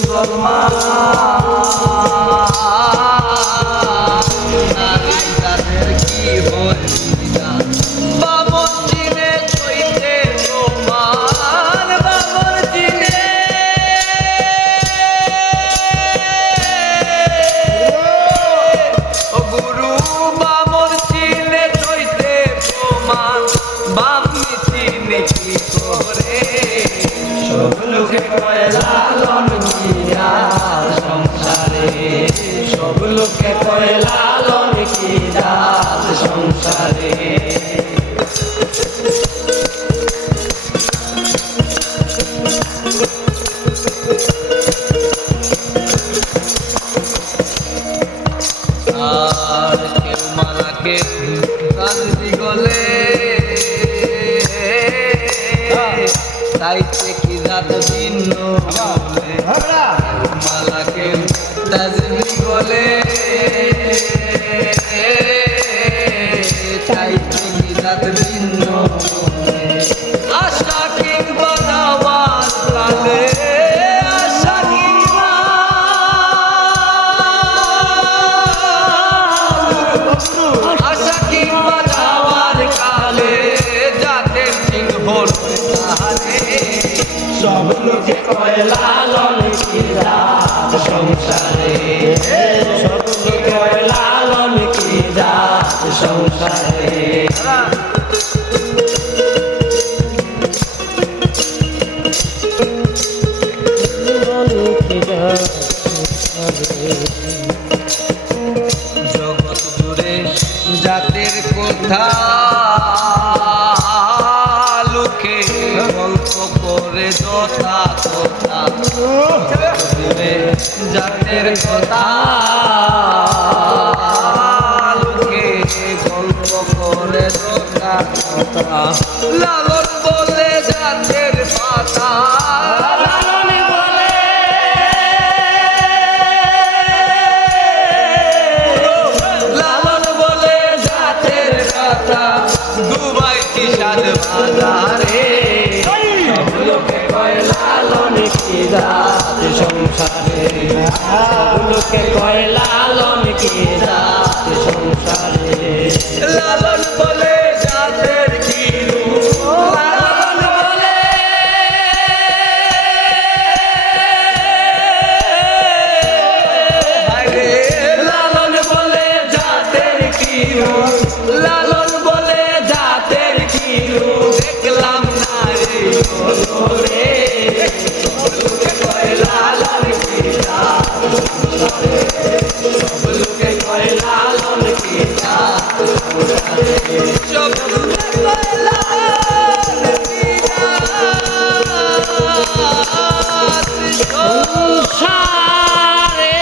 মুসলমান তাদের কি হয় বামন চিনে চৈতে প্রমাণ বামন চিনে ও গুরু বামন চিনে চৈতে প্রমাণ বামনি চিনে কি করে সব লোকে কয় লালন কিয়া সংসারে সব লোকে কয় লালন কি জাত সংসারে আর কেউ মালাকে কাজী গলে তাইতে কি জাত ভিন্ন বলে মালাকে তাজবি বলে তাইতে কি জাত ভিন্ন আশা কিংবা যাওয়ার কালে আশা কিংবা আশা কিংবা যাওয়ার কালে জাতের চিহ্ন তাহারে সব লোকে কয় লালন কি জাত সংসারে সব লোকে কয় লালন কি জাত সংসারে জগৎ জুড়ে জাতের কথা লোকে গল্প করে যথা কথা জুড়ে জাতের কথা লোকে গল্প করে যথা কথা লালন বলে জাতের পাতা দুবাই কিষান বাজারে সব লোকে কয় লালন কি জাত সংসারে সব লোকে কয় লালন কি জাত সংসারে লালন বলে জাতের কি লালন বলে লালন বলে জাতের কি লালন দেখলাম না রে লালন কি সব লোকে কয় লালন কি সব লোকে কয় লালন কি সংসারে